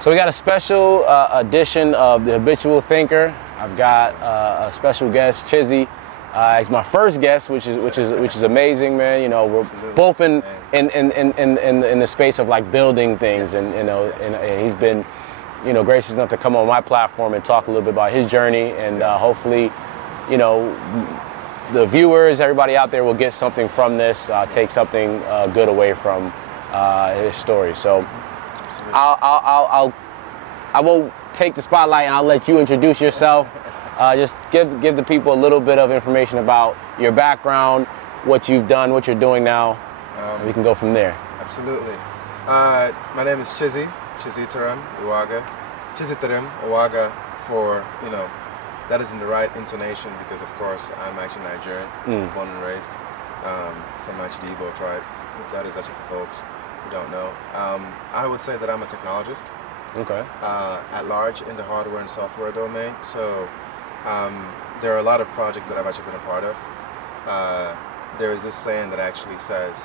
So we got a special edition of the Habitual Thinker. I've got a special guest, Chizi. He's my first guest, which is amazing, man. You know, we're both in the space of like building things, and you know, and he's been, you know, gracious enough to come on my platform and talk a little bit about his journey, and hopefully, you know, the viewers, everybody out there will get something from this, take something good away from his story. So I won't take the spotlight, and I'll let you introduce yourself. Just give the people a little bit of information about your background, what you've done, what you're doing now, and we can go from there. Absolutely. My name is Chizi Uwaga. Chizi Uwaga, for, you know, that is in the right intonation because, of course, I'm actually Nigerian, born and raised, from the Igbo tribe. That is actually for folks who don't know. I would say that I'm a technologist. Okay. At large in the hardware and software domain. So there are a lot of projects that I've actually been a part of. There is this saying that actually says,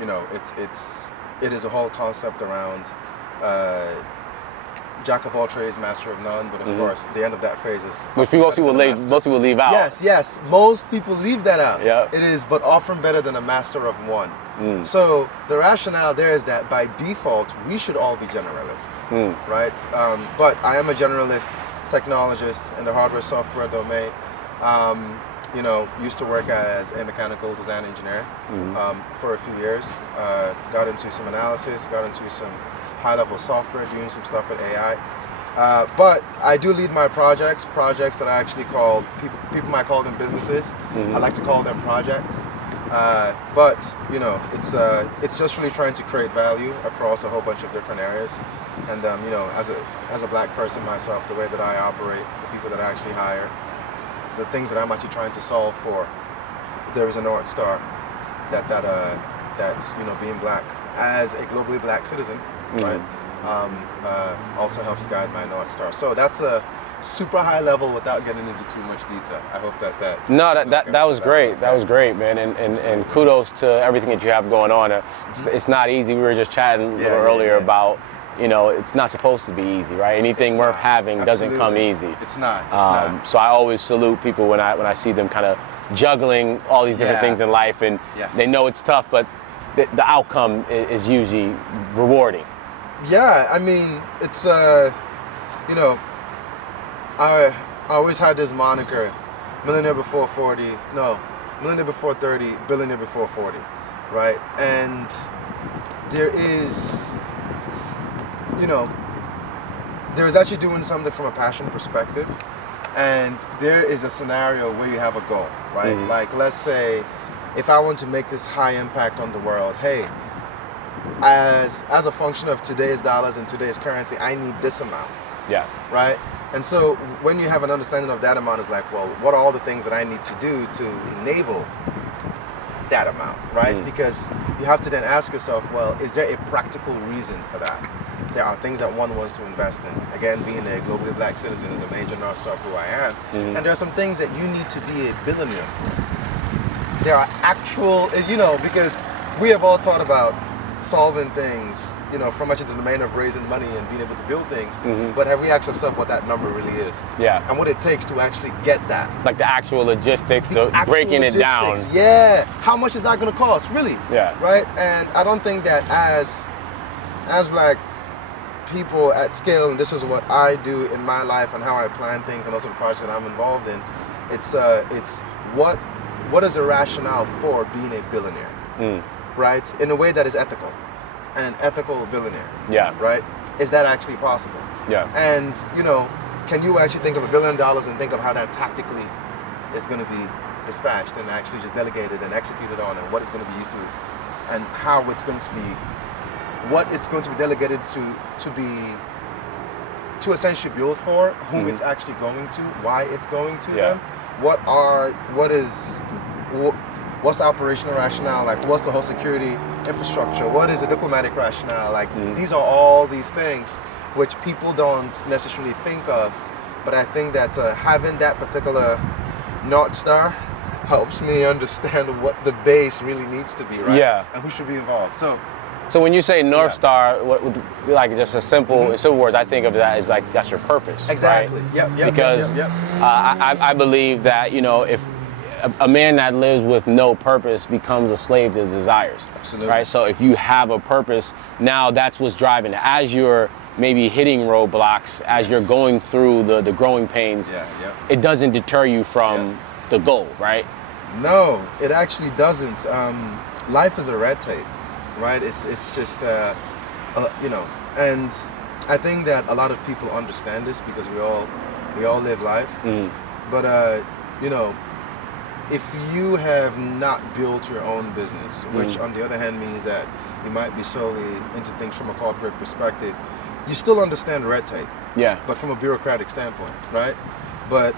you know, it is a whole concept around jack of all trades, master of none. But of course, the end of that phrase is most people leave out. Yes, most people leave that out. Yeah. It is, but often better than a master of one. So the rationale there is that by default we should all be generalists, right? But I am a generalist technologist in the hardware software domain. You know, used to work as a mechanical design engineer for a few years. Got into some analysis, got into some high-level software, doing some stuff with AI. But I do lead my projects that I actually call, people might call them businesses. I like to call them projects. But you know, it's just really trying to create value across a whole bunch of different areas. And you know, as a black person myself, the way that I operate, the people that I actually hire, the things that I'm actually trying to solve for, there is a North Star that you know, being black as a globally black citizen, right, also helps guide my North Star. So that's a super high level without getting into too much detail. I hope that No, that was great. That was great, man. And kudos to everything that you have going on. It's not easy. We were just chatting a little earlier about, you know, it's not supposed to be easy, right? Anything worth having doesn't come easy. It's not. So I always salute people when I see them kind of juggling all these different things in life, and they know it's tough, but the outcome is usually rewarding. Yeah, I mean, it's you know, I always had this moniker, millionaire before 40, no, millionaire before 30, billionaire before 40, right? And there is, you know, there is actually doing something from a passion perspective, and there is a scenario where you have a goal, right? Like, let's say, if I want to make this high impact on the world, hey, as a function of today's dollars and today's currency, I need this amount. Yeah. Right? And so when you have an understanding of that amount, it's like, well, what are all the things that I need to do to enable that amount, right? Because you have to then ask yourself, well, is there a practical reason for that? There are things that one wants to invest in. Again, being a globally black citizen is a major North Star who I am. And there are some things that you need to be a billionaire for. There are actual, you know, because we have all taught about solving things, you know, from much of the domain of raising money and being able to build things, but have we asked ourselves what that number really is? Yeah. And what it takes to actually get that. Like the actual logistics, breaking it down. Yeah. How much is that going to cost, really? Yeah. Right? And I don't think that as black people at scale, and this is what I do in my life and how I plan things and also the projects that I'm involved in, it's what is the rationale for being a billionaire? Right, in a way that is ethical, an ethical billionaire. Yeah. Right? Is that actually possible? Yeah. And you know, can you actually think of $1 billion and think of how that tactically is going to be dispatched and actually just delegated and executed on, and what it's going to be used to, and how it's going to be, what it's going to be delegated to essentially build for, whom it's actually going to, why it's going to them, what's the operational rationale, like what's the whole security infrastructure, what is the diplomatic rationale, like these are all these things which people don't necessarily think of, but I think that having that particular North Star helps me understand what the base really needs to be, right? Yeah. And who should be involved. So So when you say North yeah. Star, what would, like just a simple, in simple words, I think of that as like that's your purpose. Exactly. Right? Yep. Because I believe that, you know, if a man that lives with no purpose becomes a slave to his desires. Absolutely. Right. So if you have a purpose, now that's what's driving it. As you're maybe hitting roadblocks, as you're going through the growing pains, it doesn't deter you from the goal, right? No, it actually doesn't. Life is a red tape, right? It's just, you know, and I think that a lot of people understand this because we all live life. But, you know, if you have not built your own business, which on the other hand means that you might be solely into things from a corporate perspective, you still understand red tape. Yeah. But from a bureaucratic standpoint, right? But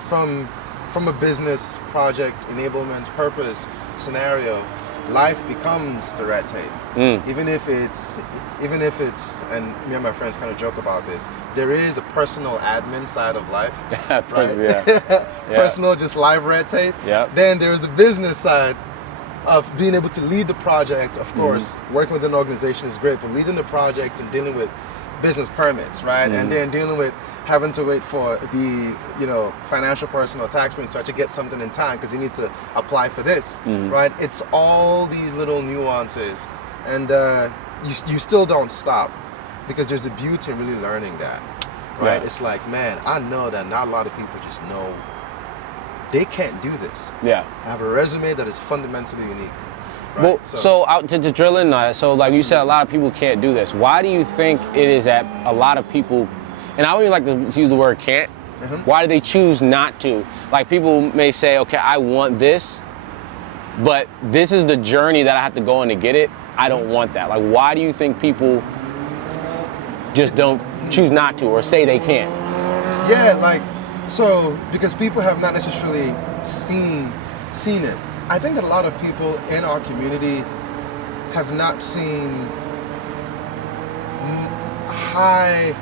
from a business project enablement purpose scenario, life becomes the red tape. Even if it's, and me and my friends kind of joke about this, there is a personal admin side of life. Right? Personal, just live red tape. Then there is a business side of being able to lead the project. Of course, working with an organization is great, but leading the project and dealing with business permits, right? And then dealing with having to wait for the, you know, financial person or tax person to actually get something in time because you need to apply for this, right? It's all these little nuances, and you still don't stop because there's a beauty in really learning that, right? It's like, man, I know that not a lot of people just know they can't do this. I have a resume that is fundamentally unique. Right. Well, to drill in that, so like you said, a lot of people can't do this. Why do you think it is that a lot of people, and I don't even like to use the word can't, why do they choose not to? Like people may say, okay, I want this, but this is the journey that I have to go on to get it. I don't want that. Like, why do you think people just don't choose not to or say they can't? Yeah, like, so because people have not necessarily seen it. I think that a lot of people in our community have not seen high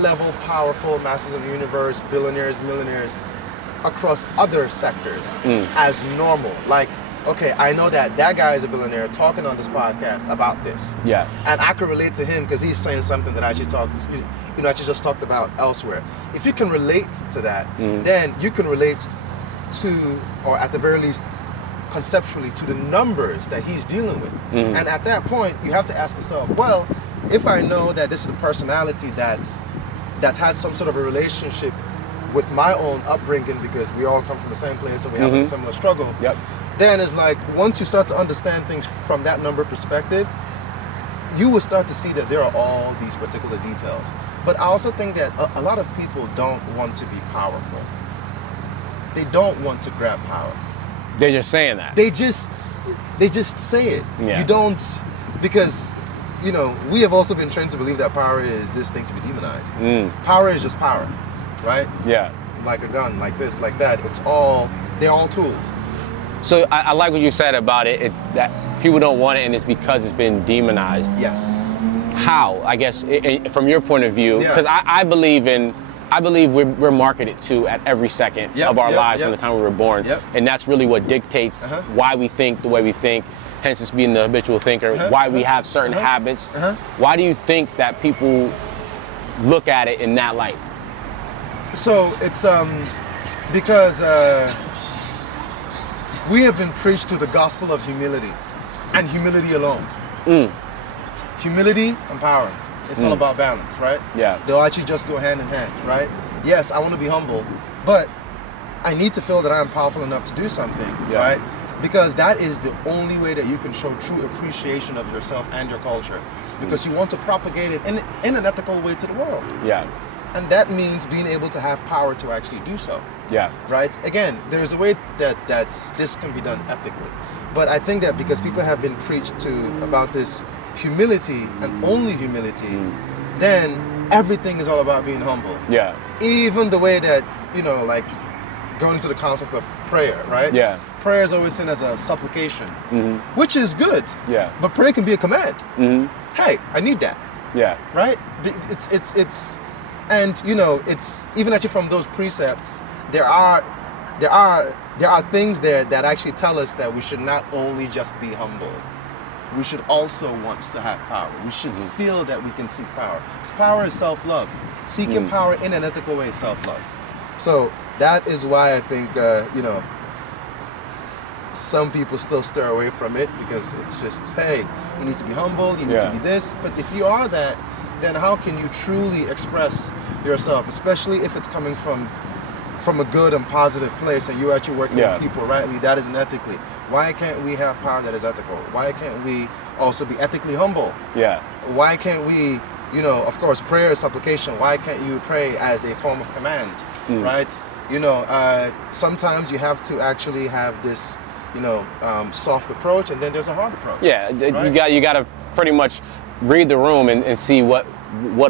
level, powerful masters of the universe, billionaires, millionaires across other sectors as normal. Like, okay, I know that guy is a billionaire talking on this podcast about this. And I could relate to him because he's saying something that I actually just talked about elsewhere. If you can relate to that, then you can relate to, or at the very least, conceptually to the numbers that he's dealing with. And at that point, you have to ask yourself, well, if I know that this is a personality that's had some sort of a relationship with my own upbringing because we all come from the same place and we have a similar struggle, then it's like, once you start to understand things from that number perspective, you will start to see that there are all these particular details. But I also think that a lot of people don't want to be powerful. They don't want to grab power. They're just saying that. They just say it. You don't, because, you know, we have also been trained to believe that power is this thing to be demonized. Power is just power, right? Like a gun, like this, like that. They're all tools. So I like what you said about it, that people don't want it and it's because it's been demonized. Yes. How? I guess from your point of view, because I believe we're marketed to at every second of our lives from the time we were born. And that's really what dictates why we think the way we think, hence it's being the habitual thinker, why we have certain habits. Why do you think that people look at it in that light? So it's because we have been preached to the gospel of humility and humility alone. Humility and power. It's all about balance, right? They'll actually just go hand in hand, right? Yes, I want to be humble, but I need to feel that I'm powerful enough to do something, right? Because that is the only way that you can show true appreciation of yourself and your culture. Because you want to propagate it in an ethical way to the world. And that means being able to have power to actually do so. Right? Again, there is a way that this can be done ethically. But I think that because people have been preached to about this humility and only humility, then everything is all about being humble. Even the way that, you know, like going into the concept of prayer, right? Prayer is always seen as a supplication, which is good. But prayer can be a command. Hey, I need that. Right? It's and you know, it's even actually from those precepts, there are things there that actually tell us that we should not only just be humble. we should also want to have power. We should feel that we can seek power. Because power is self-love. Seeking power in an ethical way is self-love. So that is why I think, you know, some people still stir away from it, because it's just, hey, you need to be humble, you need to be this. But if you are that, then how can you truly express yourself, especially if it's coming from a good and positive place and you're actually working with people rightly, that isn't ethically? Why can't we have power that is ethical? Why can't we also be ethically humble? Yeah. Why can't we, you know, of course, prayer is supplication. Why can't you pray as a form of command, right? You know, sometimes you have to actually have this, you know, soft approach, and then there's a hard approach. Yeah, right? you got to pretty much read the room and see what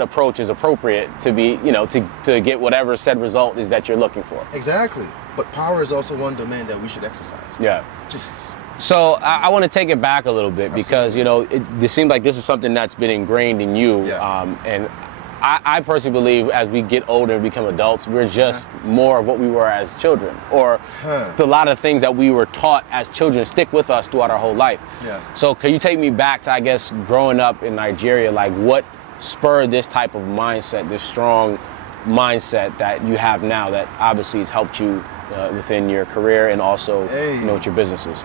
approach is appropriate to be, you know, to get whatever said result is that you're looking for. Exactly. But power is also one domain that we should exercise. Yeah. So I want to take it back a little bit, because, you know, it seems like this is something that's been ingrained in you. And I personally believe as we get older and become adults, we're just more of what we were as children, or a lot of things that we were taught as children stick with us throughout our whole life. So can you take me back to, I guess, growing up in Nigeria, like what spurred this type of mindset, this strong mindset that you have now that obviously has helped you within your career and also, you know, with your businesses?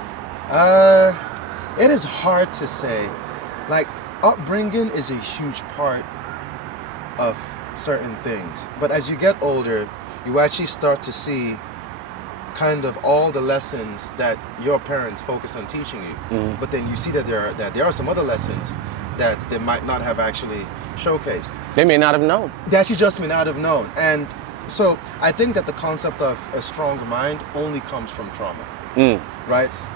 It is hard to say. Like, upbringing is a huge part of certain things, but as you get older, you actually start to see kind of all the lessons that your parents focus on teaching you. But then you see that there are some other lessons that they might not have actually showcased. They may not have known. They actually just may not have known. And so I think that the concept of a strong mind only comes from trauma, right?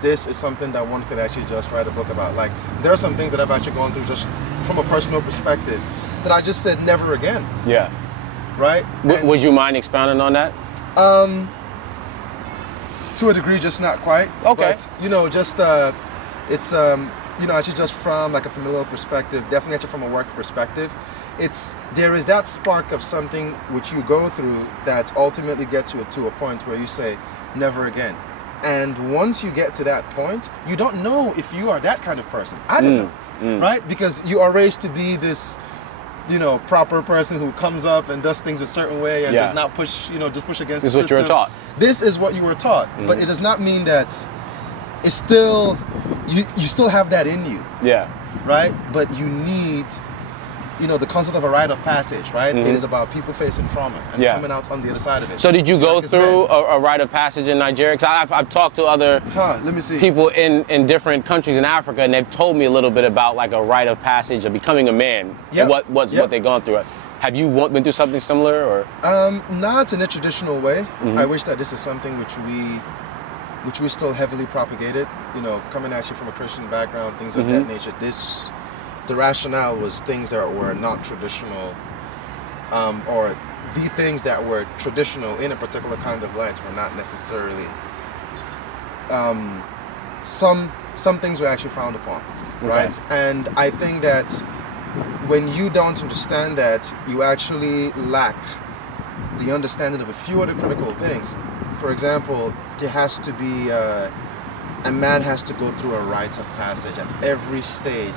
This is something that one could actually just write a book about. Like, there are some things that I've actually gone through just from a personal perspective that I just said never again. Yeah. Right? Would you mind expounding on that? To a degree, just not quite. Okay. But, you know, just, it's, you know, actually just from like a familial perspective, definitely actually from a work perspective, there is that spark of something which you go through that ultimately gets you to a point where you say, never again. And once you get to that point, you don't know if you are that kind of person. I don't know, right? Because you are raised to be this, you know, proper person who comes up and does things a certain way and does not push, you know, just push against the system. This is what you were taught. This is what you were taught, but it does not mean that it's still, you still have that in you. Yeah. Right? But you need, you know, the concept of a rite of passage, right? It is about people facing trauma and coming out on the other side of it. So did you go through a rite of passage in Nigeria? Because I've talked to other people in different countries in Africa, and they've told me a little bit about like a rite of passage of becoming a man, and what they've gone through. Have you been through something similar, or? Not in a traditional way. I wish that this is something which we still heavily propagated, you know, coming actually from a Christian background, things of that nature. The rationale was things that were not traditional, or the things that were traditional in a particular kind of light were not necessarily, some things were actually frowned upon, right? And I think that when you don't understand that, you actually lack the understanding of a few other critical things. For example, there has to be, a man has to go through a rite of passage at every stage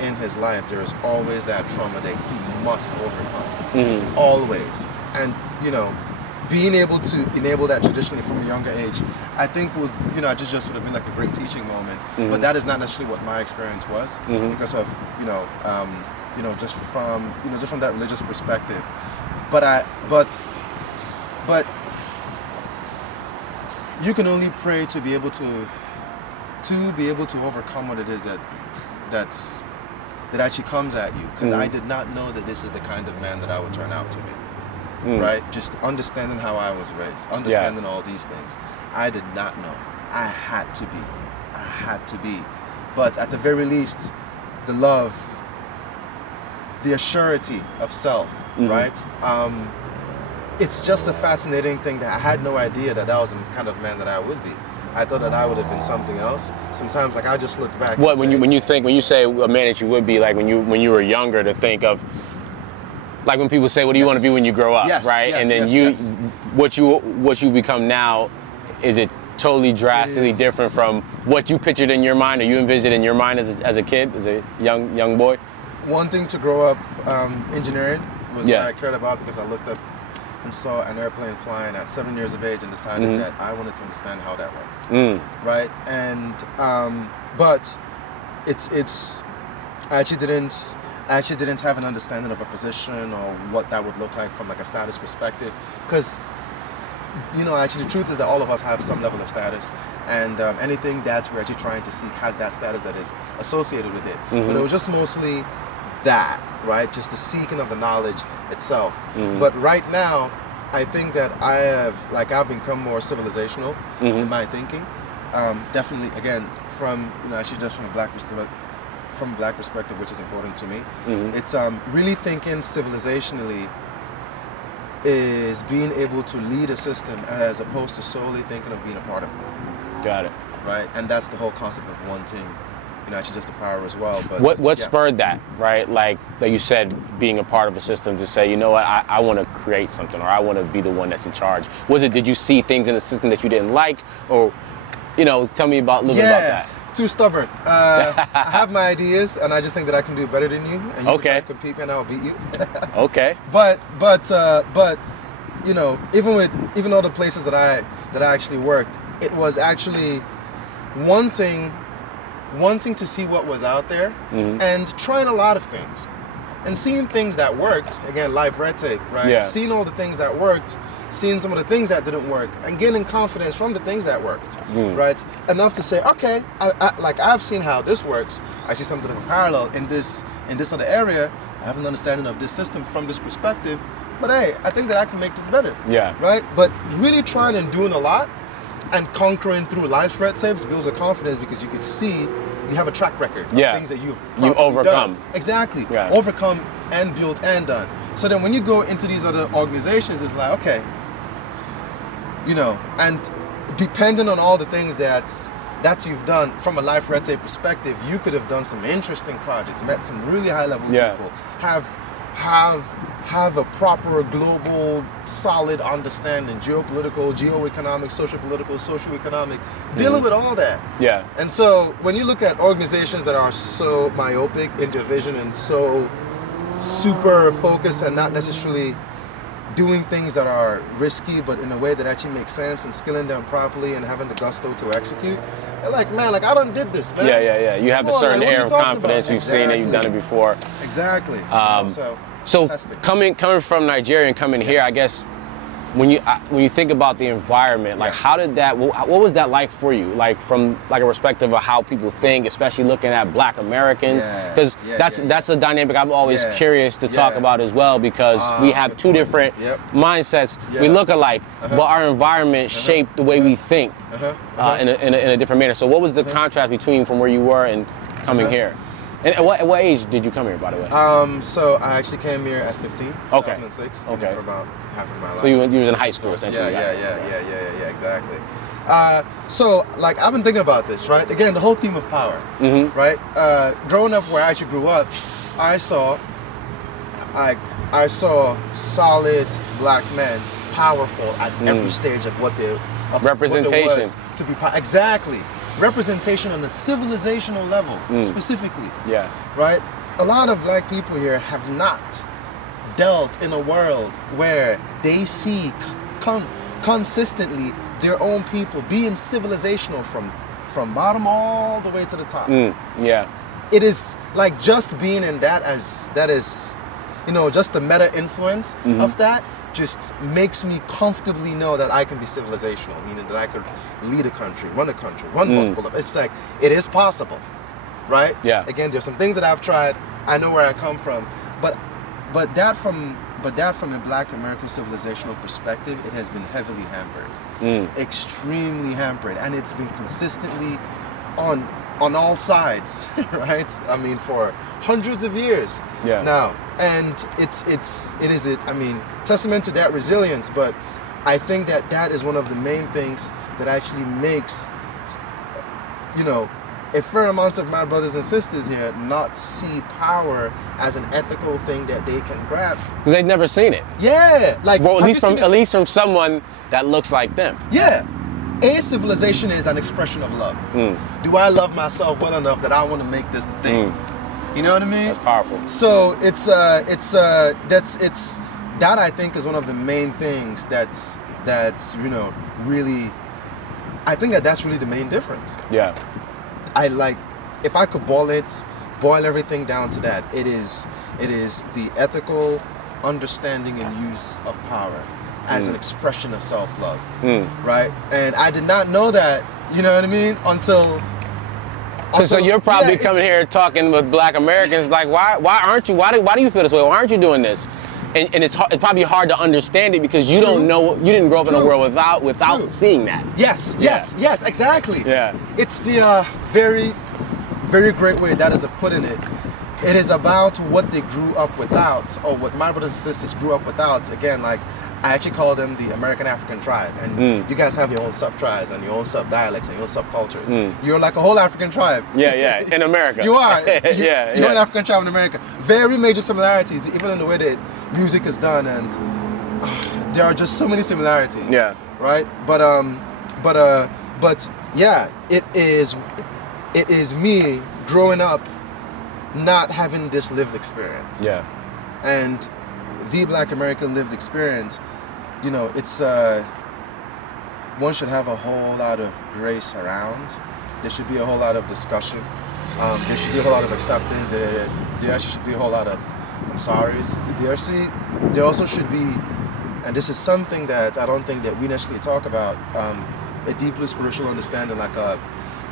in his life. There is always that trauma that he must overcome, always. And, you know, being able to enable that traditionally from a younger age, I think would, you know, just would have been like a great teaching moment. But that is not necessarily what my experience was, because of, you know, just from that religious perspective. But you can only pray to be able to overcome what it is that actually comes at you. Because I did not know that this is the kind of man that I would turn out to be. Right? Just understanding how I was raised, understanding all these things. I did not know. I had to be. But at the very least, the love, the assurity of self, right? It's just a fascinating thing that I had no idea that was the kind of man that I would be. I thought that I would have been something else. Sometimes, like, I just look back. What when you say a man that you would be, like when you were younger, to think of, like when people say, what do you want to be when you grow up, right? And then what you become now, is it totally drastically different from what you pictured in your mind or you envisioned in your mind as a kid, as a young boy? Wanting to grow up engineering was Yeah. what I cared about, because I looked up and saw an airplane flying at 7 years of age and decided that I wanted to understand how that worked. Right? And but it's I actually didn't have an understanding of a position or what that would look like from like a status perspective, because actually the truth is that all of us have some level of status, and anything that we're actually trying to seek has that status that is associated with it. But it was just mostly that, right? Just the seeking of the knowledge itself. But right now, I think that I've become more civilizational in my thinking. Definitely, again, from actually just from a black perspective, which is important to me. It's really thinking civilizationally is being able to lead a system as opposed to solely thinking of being a part of it. Got it. Right, and that's the whole concept of wanting, actually just the power as well. But what spurred that, right? Like you said, being a part of a system to say, you know what, I want to create something, or I want to be the one that's in charge. Did you see things in the system that you didn't like, or, tell me a little bit about that. Too stubborn. I have my ideas, and I just think that I can do better than you, and you can try to compete, and I'll beat you. Okay. But even all the places that I actually worked, it was actually wanting to see what was out there and trying a lot of things and seeing things that worked. Again, life red tape, right? Yeah. Seeing all the things that worked, seeing some of the things that didn't work, and gaining confidence from the things that worked, right? Enough to say, okay, I've seen how this works. I see something of a parallel in this other area. I have an understanding of this system from this perspective. But hey, I think that I can make this better. Yeah. Right? But really trying and doing a lot and conquering through life's red tapes builds a confidence, because you can see you have a track record of things that you overcome. Done. Exactly. Yeah. Overcome and built and done. So then when you go into these other organizations, it's like, okay, and depending on all the things that you've done from a life red tape perspective, you could have done some interesting projects, met some really high level people, have a proper global solid understanding, geopolitical, geoeconomic, socioeconomic, dealing with all that. Yeah. And so when you look at organizations that are so myopic in their vision and so super focused and not necessarily doing things that are risky, but in a way that actually makes sense, and skilling them properly and having the gusto to execute, they're like, man, I done did this, man. Yeah. You have a certain air of confidence. You've seen it. You've done it before. Exactly. So coming from Nigeria and coming here, I guess when you think about the environment, like how did that? What was that like for you? Like from like a perspective of how people think, especially looking at Black Americans, because that's a dynamic I'm always curious to talk about as well, because we have two different mindsets. We look alike, but our environment shaped the way we think in a different manner. So what was the contrast between from where you were and coming here? And at what age did you come here, by the way? So I actually came here at 15, 2006. Okay. For about half of my life. So you was in high school, essentially. Yeah, exactly. So like I've been thinking about this, right? Again, the whole theme of power, right? Growing up where I actually grew up, I saw solid Black men, powerful at every stage of what they representation what was to be exactly. Representation on a civilizational level, specifically. Yeah. Right? A lot of Black people here have not dealt in a world where they see consistently their own people being civilizational from bottom all the way to the top. Yeah. It is like just being in that is, just the meta influence of that just makes me comfortably know that I can be civilizational, meaning that I could lead a country, run multiple of. It's like, it is possible, right? Yeah. Again, there's some things that I've tried. I know where I come from, but that from a Black American civilizational perspective, it has been heavily hampered, extremely hampered, and it's been consistently on all sides, right? I mean, for hundreds of years now, and it is testament to that resilience. But I think that is one of the main things that actually makes, a fair amount of my brothers and sisters here not see power as an ethical thing that they can grab, because they've never seen it. Yeah, like at least from someone that looks like them. Yeah. A civilization is an expression of love. Do I love myself well enough that I want to make this the thing? You know what I mean? That's powerful. So that I think is one of the main things that's really, I think that's really the main difference. Yeah. If I could boil everything down to that, it is the ethical understanding and use of power as an expression of self-love, right? And I did not know that, you know what I mean, until so you're probably coming here talking with Black Americans like, why do you feel this way? Why aren't you doing this? And it's probably hard to understand it because you don't know, you didn't grow up in a world without seeing that. Yes, exactly. Yeah. It's the very, very great way that is of putting it. It is about what they grew up without, or what my brothers and sisters grew up without. Again, like, I actually call them the American African tribe. And you guys have your own sub-tribes and your own sub-dialects and your own sub-cultures. You're like a whole African tribe. Yeah, in America. You are. You're an an African tribe in America. Very major similarities, even in the way that music is done, and there are just so many similarities. Yeah. Right? But yeah, it is me growing up not having this lived experience. Yeah. And the Black American lived experience, you know, it's one should have a whole lot of grace around. There should be a whole lot of discussion. There should be a whole lot of acceptance. There actually should be a whole lot of I'm sorry's. There also should be, and this is something that I don't think that we necessarily talk about, a deeply spiritual understanding,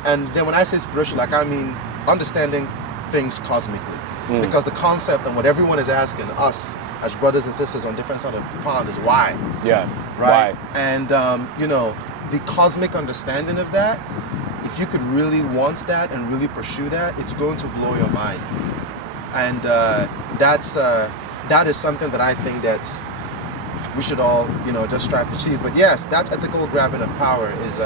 and then when I say spiritual, I mean understanding things cosmically. Because the concept and what everyone is asking us as brothers and sisters on different sides of ponds is why. Yeah. Right? Why? And you know, the cosmic understanding of that, if you could really want that and really pursue that, it's going to blow your mind. And that is something that I think that we should all, you know, just strive to achieve. But yes, that ethical grabbing of power is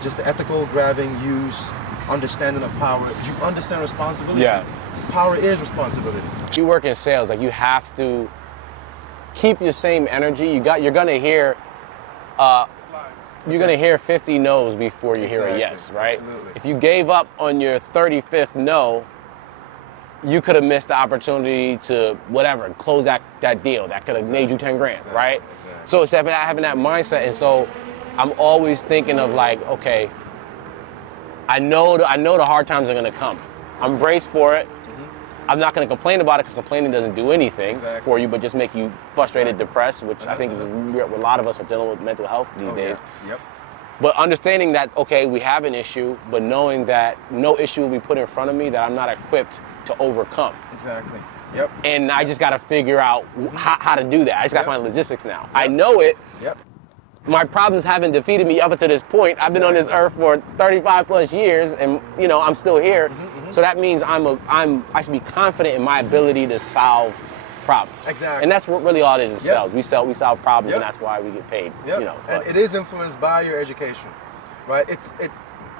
just the ethical grabbing, use, understanding of power. You understand responsibility. Yeah. Because power is responsibility. You work in sales, like you have to keep your same energy. You're gonna hear 50 no's before you hear a yes, right? Absolutely. If you gave up on your 35th no, you could have missed the opportunity to whatever, close that deal that could have made you 10 grand, right? Exactly. So it's having that mindset, and so I'm always thinking of like, okay, I know the hard times are gonna come. I'm braced for it. I'm not gonna complain about it because complaining doesn't do anything for you, but just make you frustrated, depressed, which I think is what a lot of us are dealing with mental health these days. Yeah. Yep. But understanding that, okay, we have an issue, but knowing that no issue will be put in front of me that I'm not equipped to overcome. Exactly. Yep. And I just gotta figure out how to do that. I just gotta find logistics now. Yep. I know it. Yep. My problems haven't defeated me up until this point. I've been on this earth for 35 plus years, and you know I'm still here. So that means I should be confident in my ability to solve problems. Exactly. And that's what really all it is in sales. We solve problems, and that's why we get paid. Yep. You know. And it is influenced by your education, right?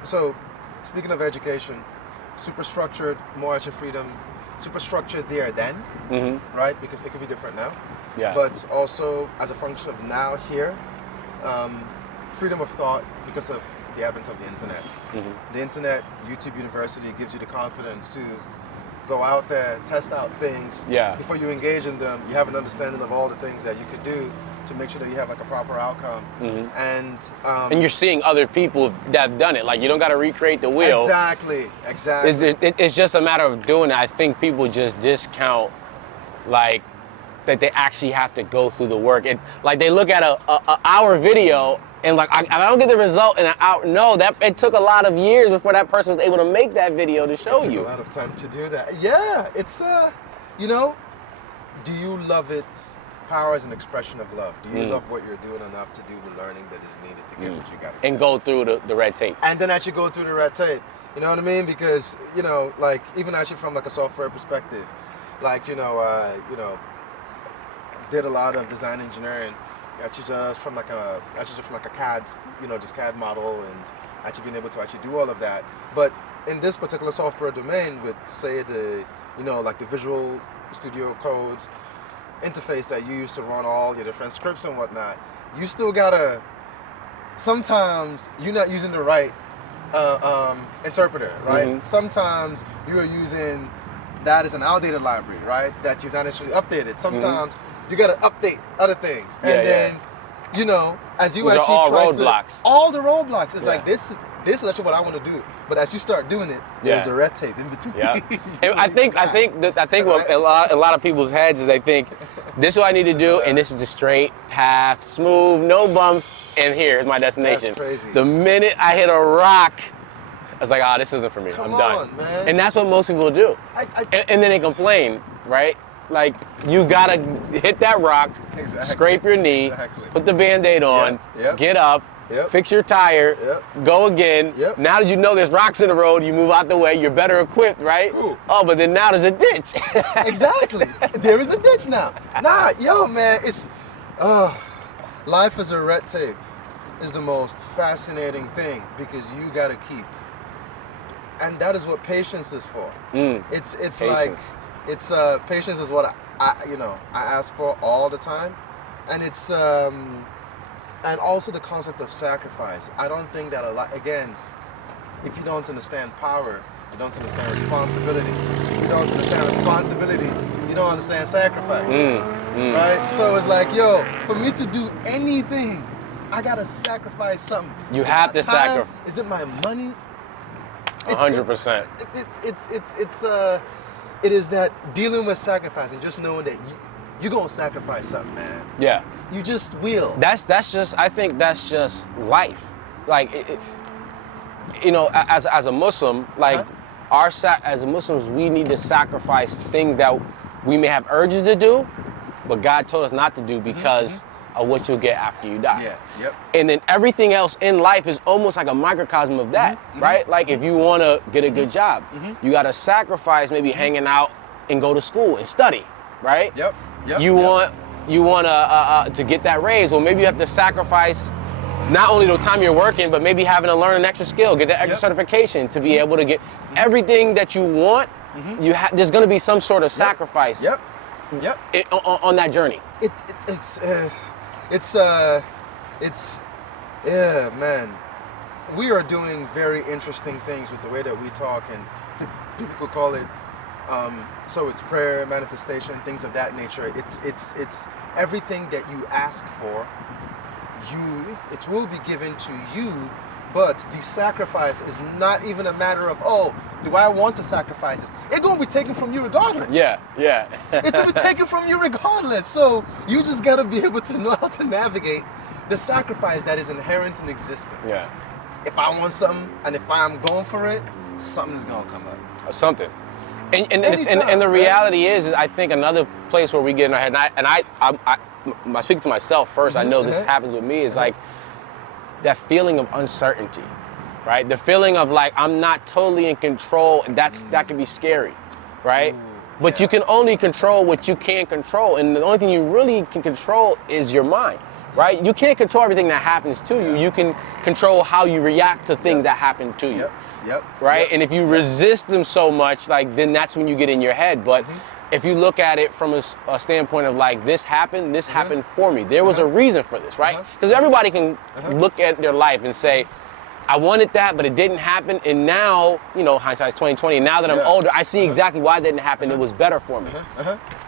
So speaking of education, super structured, more at your freedom, super structured there then, right? Because it could be different now. Yeah. But also as a function of now here. Freedom of thought because of the advent of the internet. The internet, YouTube University gives you the confidence to go out there, test out things. Yeah. Before you engage in them, you have an understanding of all the things that you could do to make sure that you have like a proper outcome. And you're seeing other people that have done it. Like you don't got to recreate the wheel. Exactly. It's just a matter of doing it. I think people just discount like that they actually have to go through the work. Like they look at a hour video and like I don't get the result in an hour. No, it took a lot of years before that person was able to make that video to show you. It took a lot of time to do that. Yeah, it's you know, do you love it? Power is an expression of love. Do you love what you're doing enough to do the learning that is needed to get what you got? And go through the red tape. And then actually go through the red tape. You know what I mean? Because you know, like even actually from like a software perspective, like you know, did a lot of design engineering, actually just from like a CAD, you know, just CAD model, and actually being able to actually do all of that. But in this particular software domain, with say the, you know, like the Visual Studio Code interface that you use to run all your different scripts and whatnot, you still gotta sometimes you're not using the right interpreter, right? Mhm. Sometimes you are using that as an outdated library, right? That you've not necessarily updated. Sometimes you got to update other things, Yeah, and then you know, as you These are actually all try roadblocks. all the roadblocks. It's Yeah. like this is actually what I want to do, but as you start doing it, there's Yeah. a red tape in between. Yeah, and I think what a lot of people's heads is they think this is what I need to do, and this is the straight path, smooth, no bumps, and here's my destination. That's crazy. The minute I hit a rock, I was like, oh, this isn't for me. Come I'm done. on, man. And that's what most people do. And then they complain, right? Like, you gotta hit that rock, Exactly. scrape your knee, Exactly. put the Band-Aid on, Yep. get up, Yep. fix your tire, go again. Yep. Now that you know there's rocks in the road, you move out the way, you're better equipped, right? Cool. Oh, but then now there's a ditch. Exactly. There is a ditch now. Nah, yo, man, it's life as a red tape is the most fascinating thing because you gotta keep, and that is what patience is for. It's Patience. like it's patience is what I ask for all the time, and it's and also the concept of sacrifice. I don't think that a lot, again, if you don't understand power, you don't understand responsibility. If you don't understand responsibility, you don't understand sacrifice. Right? So it's like, yo, for me to do anything, I gotta sacrifice something. You Is it have my to time? sacrifice. Is it my money? 100%. It is that dealing with sacrifice and just knowing that you're gonna sacrifice something, man. Yeah. You just will. That's just, I think that's just life. Like, you know, as a Muslim, like, as Muslims, we need to sacrifice things that we may have urges to do, but God told us not to do because of what you'll get after you die. Yeah. Yep. And then everything else in life is almost like a microcosm of that, right? Like, if you want to get a good job, you got to sacrifice maybe hanging out and go to school and study, right? Yep. You want to get that raise. Well, maybe you have to sacrifice not only the time you're working, but maybe having to learn an extra skill, get that extra certification to be able to get everything that you want. There's going to be some sort of sacrifice. Yep. On that journey. Yeah, man. We are doing very interesting things with the way that we talk, and people could call it. So it's prayer, manifestation, things of that nature. It's everything that you ask for. It will be given to you, but the sacrifice is not even a matter of, oh, do I want to sacrifice this? It's gonna be taken from you regardless. Yeah. It's gonna be taken from you regardless. So you just gotta be able to know how to navigate the sacrifice that is inherent in existence. Yeah. If I want something and if I'm going for it, something's gonna come up. Something. And the reality is I think another place where we get in our head, and I speak to myself first, I know this happens with me, is like that feeling of uncertainty, right? The feeling of like, I'm not totally in control, and that can be scary, right? But you can only control what you can control, and the only thing you really can control is your mind, right? You can't control everything that happens to you. You can control how you react to things that happen to you. Right? And if you resist them so much, like, then that's when you get in your head. But if you look at it from a standpoint of like, this happened for me. There was a reason for this, right? Because everybody can look at their life and say, I wanted that, but it didn't happen. And now, you know, hindsight's 20/20. Now that I'm older, I see exactly why it didn't happen. It was better for me,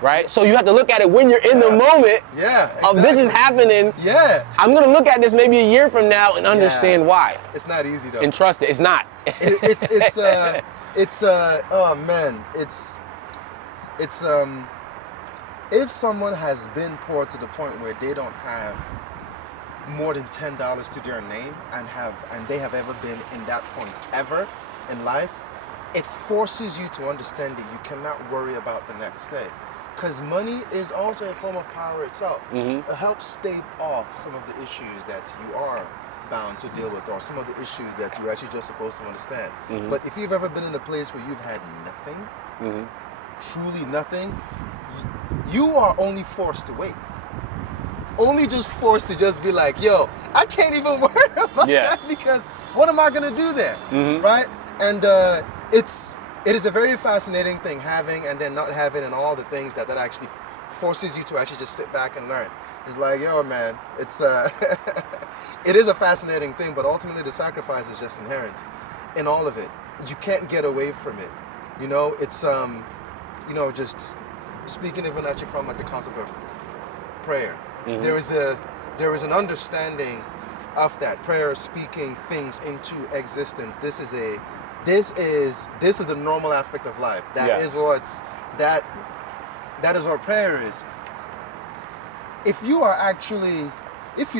right? So you have to look at it when you're in the moment. Of this is happening. I'm gonna look at this maybe a year from now and understand why. It's not easy though. And trust it. It's not. Oh man, if someone has been poor to the point where they don't have more than $10 to their name and they have ever been in that point ever in life, it forces you to understand that you cannot worry about the next day, because money is also a form of power itself. It helps stave off some of the issues that you are bound to deal with, or some of the issues that you're actually just supposed to understand. But if you've ever been in a place where you've had nothing, truly nothing, you are only forced to wait. Only just forced to just be like, yo, I can't even worry about that, because what am I gonna do there, right? And it is a very fascinating thing, having and then not having, and all the things that actually forces you to actually just sit back and learn. It's like, yo, man, it's it is a fascinating thing, but ultimately the sacrifice is just inherent in all of it. You can't get away from it. You know, it's just speaking even actually from like the concept of prayer. Mm-hmm. There is an understanding of that prayer, speaking things into existence. This is the normal aspect of life. That is what prayer is. If you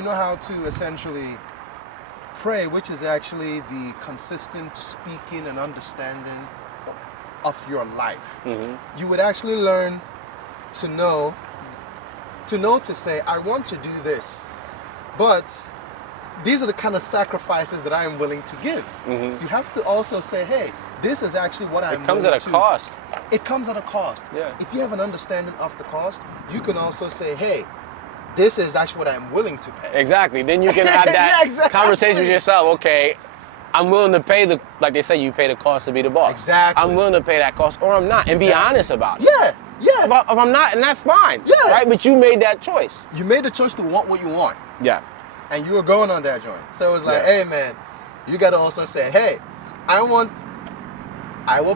know how to essentially pray, which is actually the consistent speaking and understanding of your life, you would actually learn to know to say, I want to do this, but these are the kind of sacrifices that I am willing to give. You have to also say, hey, this is actually what I'm willing to. It comes at a cost. It comes at a cost. Yeah. If you have an understanding of the cost, you can also say, hey, this is actually what I'm willing to pay. Exactly. Then you can have that exactly. conversation with yourself. Okay, I'm willing to pay like they say, you pay the cost to be the boss. Exactly. I'm willing to pay that cost, or I'm not, and be honest about it. Yeah. Yeah. If I'm not, and that's fine. Yeah. Right. But you made that choice. You made the choice to want what you want. Yeah. And you were going on that joint. So it's like, hey man, you got to also say, hey, I will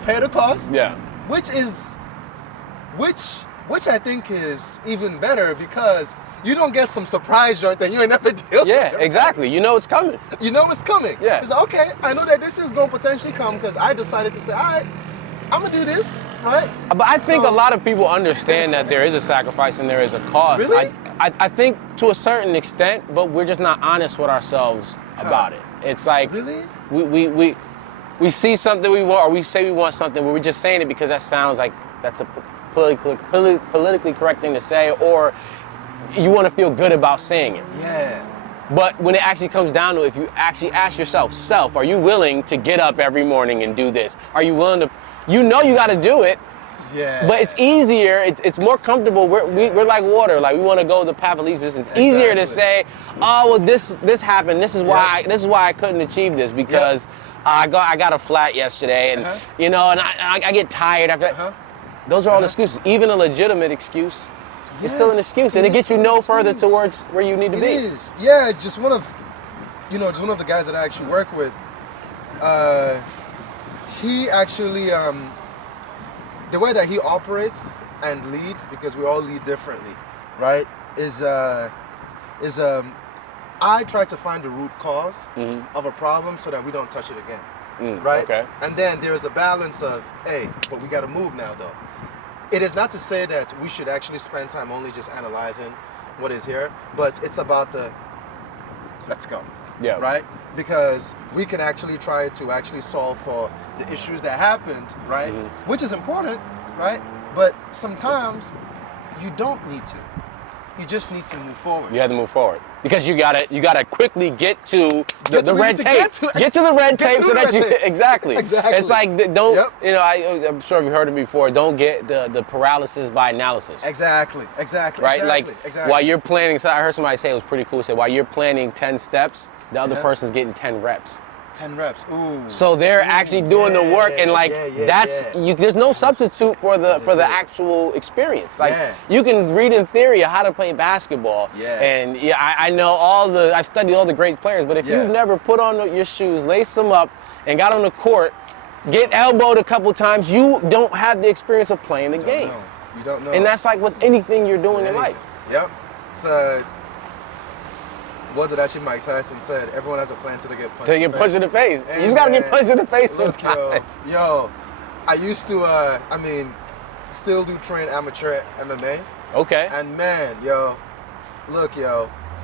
pay the cost. Yeah. Which I think is even better, because you don't get some surprise joint that you ain't never deal with. Yeah, exactly. You know it's coming. You know it's coming. Yeah. It's like, okay, I know that this is going to potentially come because I decided to say, all right, I'm going to do this, right? But I think a lot of people understand that there is a sacrifice and there is a cost. Really? I think to a certain extent, but we're just not honest with ourselves about it. It's like, really? We see something we want, or we say we want something, but we're just saying it because that sounds like that's a politically correct thing to say, or you want to feel good about saying it. Yeah. But when it actually comes down to it, if you actually ask yourself, are you willing to get up every morning and do this? Are you willing to, you got to do it. Yeah. But it's easier, it's more comfortable. We're like water, like we want to go the path of least resistance. It's easier to say, oh, well, this happened. This is why I couldn't achieve this, because I got a flat yesterday, and and I get tired after that. Those are all excuses. Even a legitimate excuse is still an excuse, and it gets you no further towards where you need to be. It is. Yeah, just one of the guys that I actually work with, he actually the way that he operates and leads, because we all lead differently, right? Is I try to find the root cause of a problem so that we don't touch it again, right? Okay. And then there is a balance of, hey, but we got to move now, though. It is not to say that we should actually spend time only just analyzing what is here, but it's about the let's go, right? Because we can actually try to actually solve for the issues that happened, right? Which is important, right? But sometimes you don't need to. You just need to move forward. You have to move forward because you gotta quickly get to the red tape. Get to the red tape so that you exactly. It's like don't I'm sure you've heard it before. Don't get the paralysis by analysis. Exactly. Right. While you're planning, so I heard somebody say it was pretty cool. Say while you're planning 10 steps, the other person's getting 10 reps. 10 reps. Ooh. So they're actually doing the work, and there's no substitute for the actual experience. Like you can read in theory how to play basketball, and I know I've studied all the great players, but if you've never put on your shoes, laced them up, and got on the court, get elbowed a couple times, you don't have the experience of playing the game. You don't know. And that's like with anything you're doing in life. Yep. So what did actually Mike Tyson said? Everyone has a plan till they get punched. Till you get punched in the face. You just gotta get punched in the face sometimes. Yo, I used to, still do train amateur MMA. Okay. And man, look,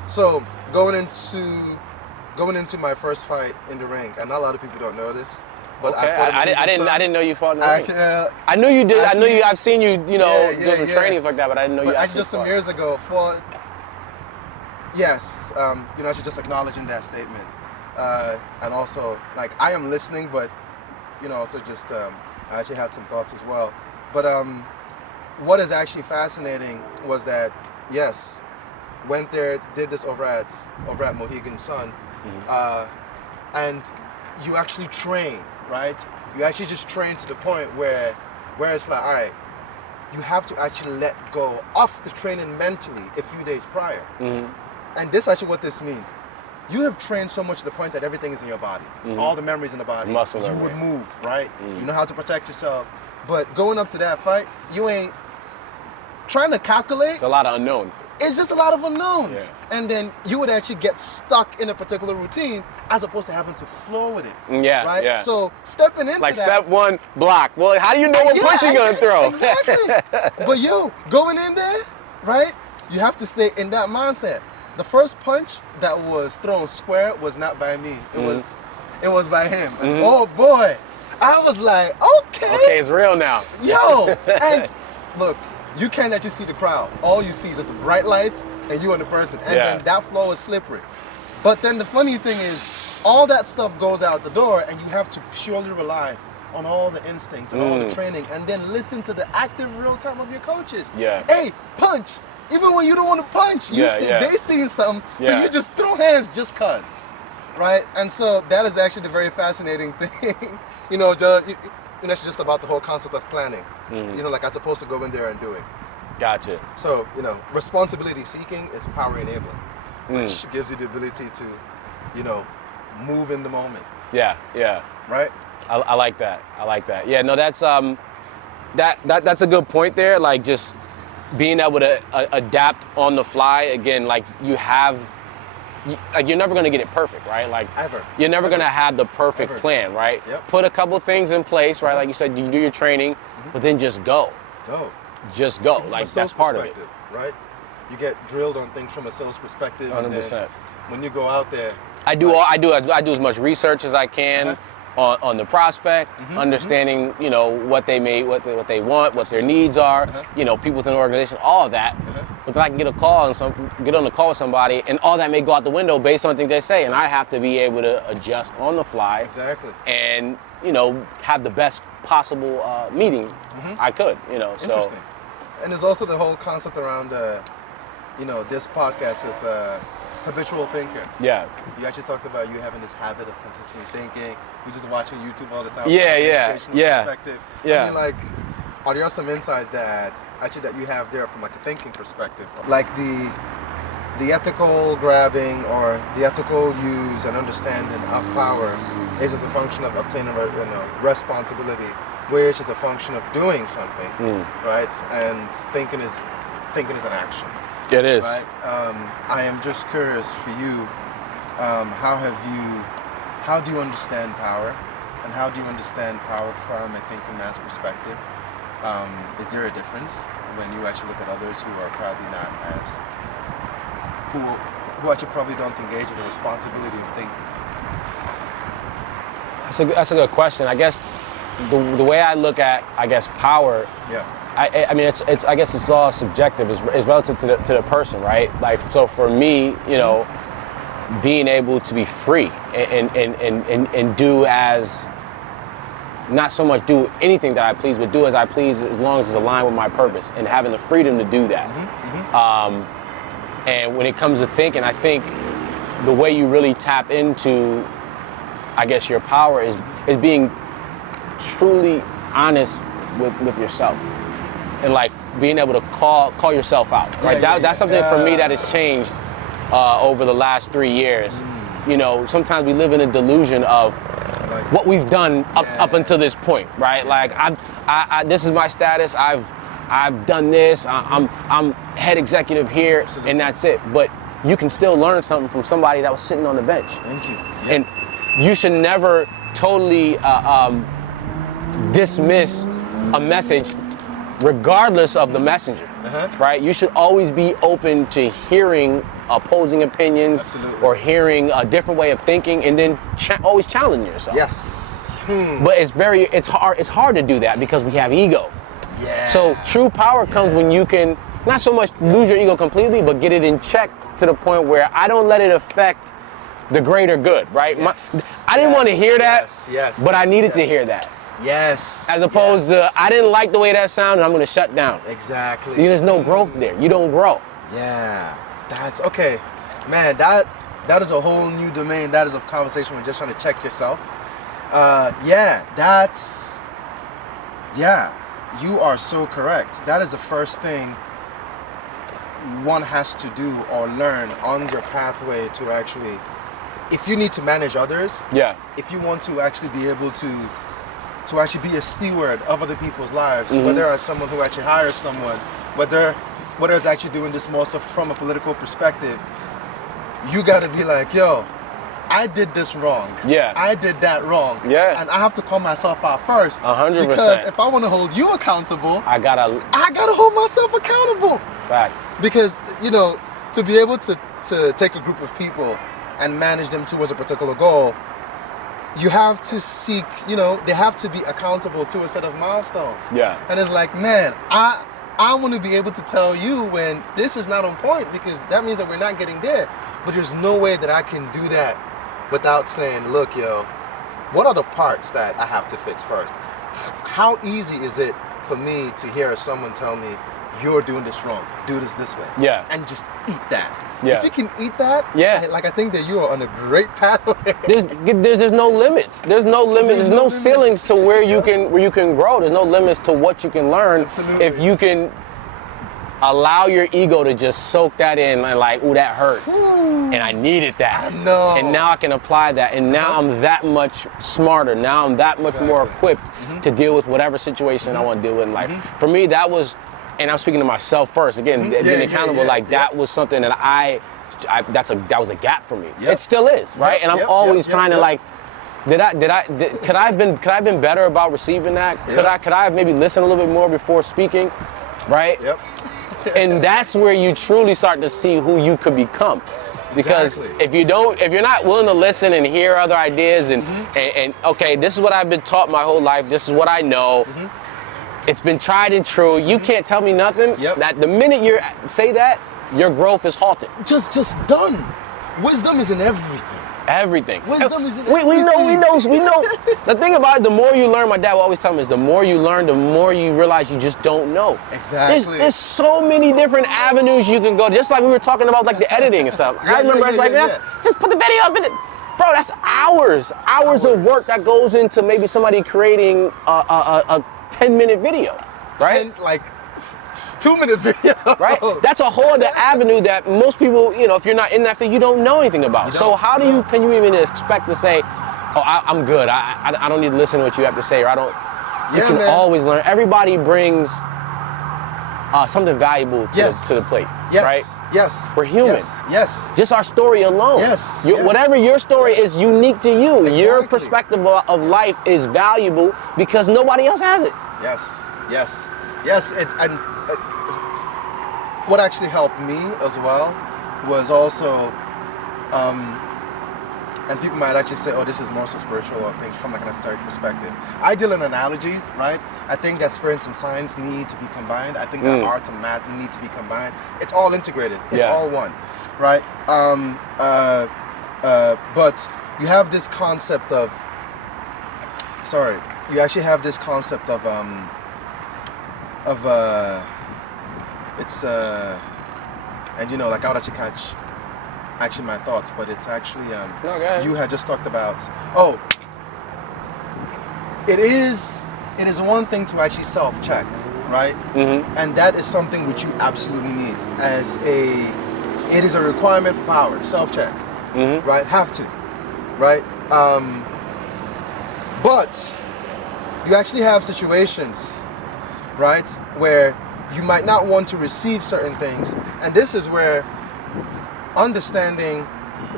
so going into my first fight in the ring, and not a lot of people don't know this, but I didn't know you fought in the ring. Actually, I knew you did. I've seen you, do some trainings like that, but I didn't know you actually just some years ago fought. Yes, I should just acknowledging that statement, and also like I am listening, but also just I actually had some thoughts as well. But what is actually fascinating was that yes, went there, did this over at Mohegan Sun, and you actually train, right? You actually just train to the point where it's like, all right, you have to actually let go of the training mentally a few days prior. And this is actually what this means. you have trained so much to the point that everything is in your body. All the memories in the body. Muscle you memory. would move, right? You know how to protect yourself. But going up to that fight, you ain't trying to calculate. It's a lot of unknowns. It's just a lot of unknowns. Yeah. And then you would actually get stuck in a particular routine as opposed to having to flow with it. Yeah, Right? yeah. So stepping into Like that. step one, block. Well, how do you know what punch you're gonna throw? Exactly. But going in there, right? You have to stay in that mindset. The first punch that was thrown square was not by me. It was by him. And oh boy, I was like, Okay, it's real now. Yo, and look, you can't actually see the crowd. All you see is just the bright lights and you and the person. And then that flow is slippery. But then the funny thing is, all that stuff goes out the door and you have to purely rely on all the instincts and all the training and then listen to the active real time of your coaches. Yeah. Hey, punch. Even when you don't want to punch, they seen something, so you just throw hands just cause. Right? And so that is actually the very fascinating thing. That's just about the whole concept of planning. Like as opposed to go in there and do it. Gotcha. So, responsibility seeking is power enabling, which gives you the ability to, move in the moment. Yeah, yeah. Right? I like that. I like that. Yeah, no, that's that's a good point there. Like just being able to adapt on the fly. Again, like you're never gonna get it perfect, right? Like Ever. You're never gonna have the perfect plan, right? Yep. Put a couple things in place, right? Like you said, you do your training, but then just go. Just go. From Like a that's sales part of it. perspective, right? You get drilled on things from a sales perspective. 100%. And then when you go out there, I do as much research as I can on the prospect, understanding what they what they want, what their needs are, people within the organization, all of that. But then I can get on the call with somebody, and all that may go out the window based on things they say, and I have to be able to adjust on the fly. Exactly. And have the best possible meeting I could. So. Interesting. And there's also the whole concept around this podcast is habitual thinker. Yeah. You actually talked about you having this habit of consistently thinking. You're just watching YouTube all the time. Yeah. Perspective. Yeah. I mean, are there some insights that you have there from a thinking perspective? Like the ethical grabbing or the ethical use and understanding of power is as a function of obtaining responsibility, which is a function of doing something, right? And thinking is an action. It is. Right. I am just curious for you. How do you understand power, and how do you understand power from a thinking man's perspective? Is there a difference when you actually look at others who are probably not as who actually probably don't engage in the responsibility of thinking? That's a good question. I guess the way I look at power. Yeah. I mean, it's all subjective. It's relative to the person, right? Like, so for me, being able to be free and do as, not so much do anything that I please, but do as I please as long as it's aligned with my purpose, and having the freedom to do that. And when it comes to thinking, I think the way you really tap into, your power is being truly honest with yourself. And like being able to call yourself out, right? That's something for me that has changed over the last 3 years. Sometimes we live in a delusion of what we've done up until this point, right? Like I this is my status. I've done this. I'm head executive here, Absolutely. And that's it. But you can still learn something from somebody that was sitting on the bench. Thank you. Yeah. And you should never totally dismiss a message regardless of the messenger, right? You should always be open to hearing opposing opinions. Absolutely. Or hearing a different way of thinking, and then always challenging yourself. Yes. But it's hard to do that because we have ego. Yeah. So true power comes when you can not so much lose your ego completely, but get it in check to the point where I don't let it affect the greater good, right? Yes. I didn't want to hear that, but I needed to hear that. Yes. As opposed to, I didn't like the way that sounded, I'm going to shut down. Exactly. There's no growth there. You don't grow. Yeah. That's okay. Man, that is a whole new domain. That is a conversation we're just trying to check yourself. You are so correct. That is the first thing one has to do or learn on your pathway to actually if you need to manage others, Yeah. if you want to actually be able to actually be a steward of other people's lives, whether as someone who actually hires someone, whether it's actually doing this more so from a political perspective, you got to be like, yo, I did this wrong. Yeah. I did that wrong. Yeah. And I have to call myself out first. 100%. Because if I want to hold you accountable, I gotta hold myself accountable. back. Because, you know, to be able to take a group of people and manage them towards a particular goal, you have to seek, you know, they have to be accountable to a set of milestones. Yeah. And it's like, man, I want to be able to tell you when this is not on point, because that means that we're not getting there. But there's no way that I can do that without saying, look, yo, what are the parts that I have to fix first? How easy is it for me to hear someone tell me, you're doing this wrong, do this way? Yeah. And just eat that. Yeah. If you can eat that, Yeah. I think that you are on a great pathway. There's no limits. There's no limits. There's no ceilings to where you can grow. There's no limits to what you can learn. Absolutely. If you can allow your ego to just soak that in and like, ooh, that hurt. And I needed that. I know. And now I can apply that. And now I'm that much smarter. Now I'm that much more equipped to deal with whatever situation I want to deal with in life. For me, that was, and I'm speaking to myself first. Again, being accountable, that was something that that was a gap for me. Yep. It still is, right? And I'm always trying to like, could I have been better about receiving that? Yep. Could I have maybe listened a little bit more before speaking, right? Yep. And that's where you truly start to see who you could become. Because Exactly. if you're not willing to listen and hear other ideas and okay, this is what I've been taught my whole life, this is what I know, it's been tried and true, you can't tell me nothing. Yep. That the minute you say that, your growth is halted. Just done. Wisdom is in everything. Everything. Wisdom is in we know. everything. The thing about it, the more you learn, my dad would always tell me is the more you learn, the more you realize you just don't know. Exactly. There's so many different avenues you can go. Just like we were talking about like the editing and stuff. I remember it's like, just put the video up in it. Bro, that's hours of work that goes into maybe somebody creating a 10-minute video, right? 2-minute video. Right? That's a whole other avenue that most people, if you're not in that field, you don't know anything about. So how can you even expect to say, oh, I'm good. I don't need to listen to what you have to say, or I don't. You can always learn. Everybody brings something valuable to the plate, right? Yes. We're human. Yes. Just our story alone. Yes. Whatever your story is unique to you. Exactly. Your perspective of life is valuable because nobody else has it. Yes. What actually helped me as well was also, and people might actually say, oh, this is more so spiritual or things from like an esoteric perspective. I deal in analogies, right? I think that spirits and science need to be combined. I think that art and math need to be combined. It's all integrated. It's all one, right? But you have this concept of, you actually have this concept of it's and like I would actually catch my thoughts, but it's actually you had just talked about it is one thing to actually self-check, right? And that is something which you absolutely need it is a requirement for power, self-check, right? Have to, right? But you actually have situations, right, where you might not want to receive certain things, and this is where understanding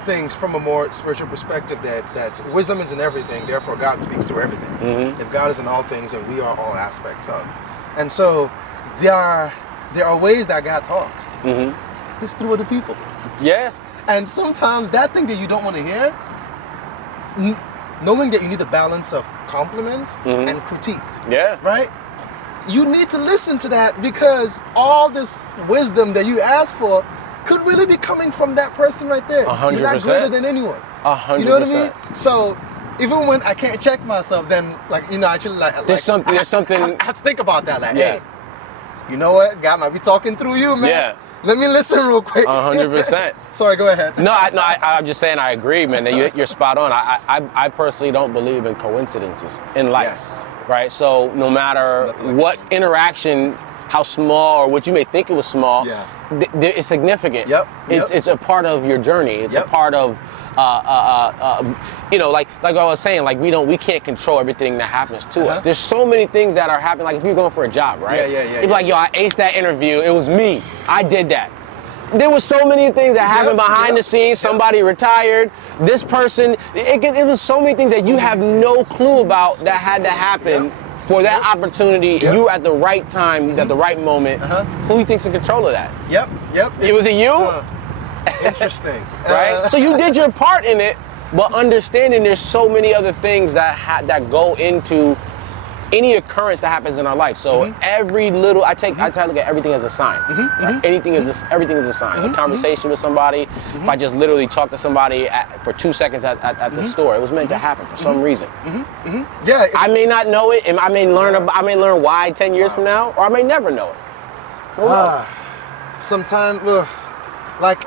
things from a more spiritual perspective, that wisdom is in everything, therefore God speaks through everything. If God is in all things, then we are all aspects of. And so there are ways that God talks. It's through other people. Yeah. And sometimes that thing that you don't want to hear, knowing that you need a balance of compliment and critique. Yeah. Right? You need to listen to that, because all this wisdom that you ask for could really be coming from that person right there. 100%. You're not greater than anyone. 100%. You know what I mean? So even when I can't check myself, then actually there's something. I have to think about that. Hey, you know what? God might be talking through you, man. Yeah. Let me listen real quick. 100%. Sorry, go ahead. I'm just saying I agree, man. That you're spot on. I personally don't believe in coincidences in life. Yes. Right? So no matter what interaction, how small or what you may think it was small, it's significant. Yep. It's a part of your journey. It's a part of, you know, like I was saying, like we can't control everything that happens to us. There's so many things that are happening. Like if you're going for a job, right? You'd be like, yo, I aced that interview. It was me. I did that. There was so many things that happened behind the scenes. Somebody retired. This person. It was so many things that you have no clue about that had to happen. For that opportunity, you were at the right time, at the right moment. Who do you think's in control of that? Was it you? Interesting. Right? So you did your part in it, but understanding there's so many other things that that go into any occurrence that happens in our life. So every little, I try to look at everything as a sign. Right? Everything is a sign. A conversation with somebody, if I just literally talk to somebody for 2 seconds at the store, it was meant to happen for some reason. Yeah, I may not know it, and I may learn why 10 years from now, or I may never know it. Sometimes, like,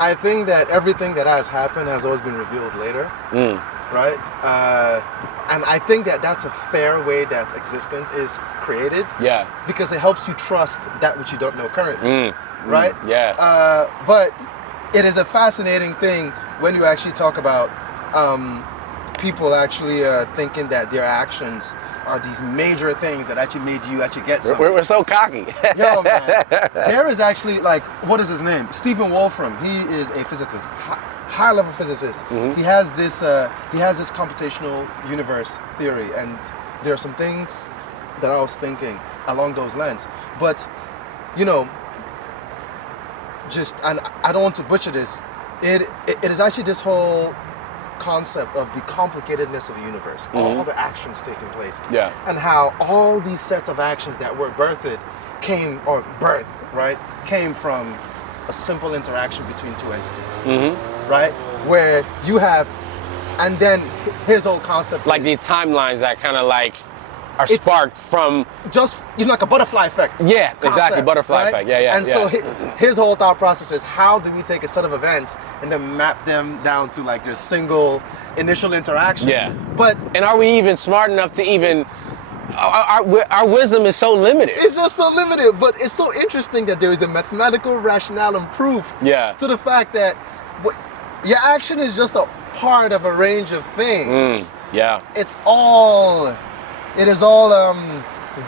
I think that everything that has happened has always been revealed later, right? And I think that that's a fair way that existence is created. Yeah. Because it helps you trust that which you don't know currently, right? Yeah. But it is a fascinating thing when you actually talk about people actually thinking that their actions are these major things that actually made you actually get something. We're so cocky. Yo, man. There is actually, like, what is his name? Stephen Wolfram. He is a physicist, high-level physicist. He has this computational universe theory, and there are some things that I was thinking along those lines. But, you know, and I don't want to butcher this. It is actually this whole concept of the complicatedness of the universe, all the actions taking place, and how all these sets of actions that were birthed came from a simple interaction between two entities, right? Where you have, and then his whole concept like the timelines that kind of like are sparked from just, you know, like a butterfly effect. Yeah, concept, exactly, butterfly effect. Yeah. And so his whole thought process is, how do we take a set of events and then map them down to like their single initial interaction? Yeah. And are we even smart enough to even? Our wisdom is so limited. It's just so limited, but it's so interesting that there is a mathematical rationale and proof to the fact that your action is just a part of a range of things. It is all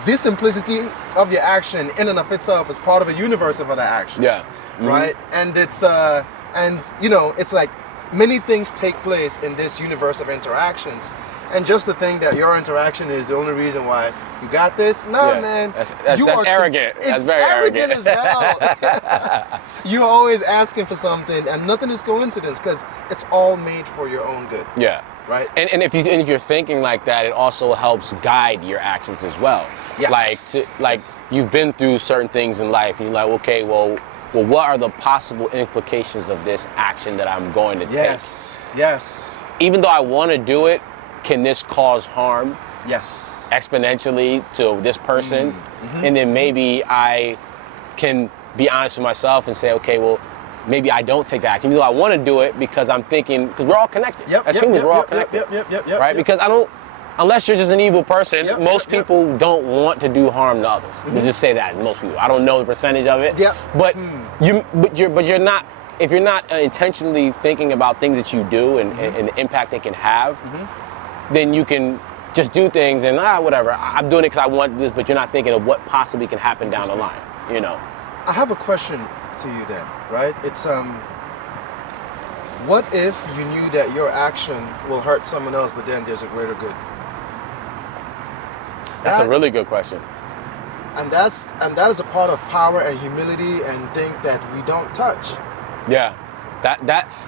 this simplicity of your action in and of itself is part of a universe of other actions. Right? And it's and you know, it's like many things take place in this universe of interactions. And just to think that your interaction is the only reason why you got this, man. That's arrogant. That's very arrogant as hell. You're always asking for something, and nothing is coincidence, because it's all made for your own good. Yeah. Right. And if you're thinking like that, it also helps guide your actions as well. Yes. Like you've been through certain things in life, and you're like, okay, well, what are the possible implications of this action that I'm going to take? Yes. Even though I want to do it, can this cause harm? Yes. Exponentially to this person, and then maybe I can be honest with myself and say, okay, well, maybe I don't take the action, even though I want to do it, because I'm thinking, because we're all connected. As humans, we're all connected. Right? Because unless you're just an evil person, most people don't want to do harm to others. We'll just say that, most people. I don't know the percentage of it. But you're not, if you're not intentionally thinking about things that you do and the impact they can have, then you can just do things and whatever. I'm doing it because I want this, but you're not thinking of what possibly can happen down the line. You know. I have a question to you then, right? It's what if you knew that your action will hurt someone else, but then there's a greater good? That's a really good question. And that is a part of power and humility and thing that we don't touch. Yeah.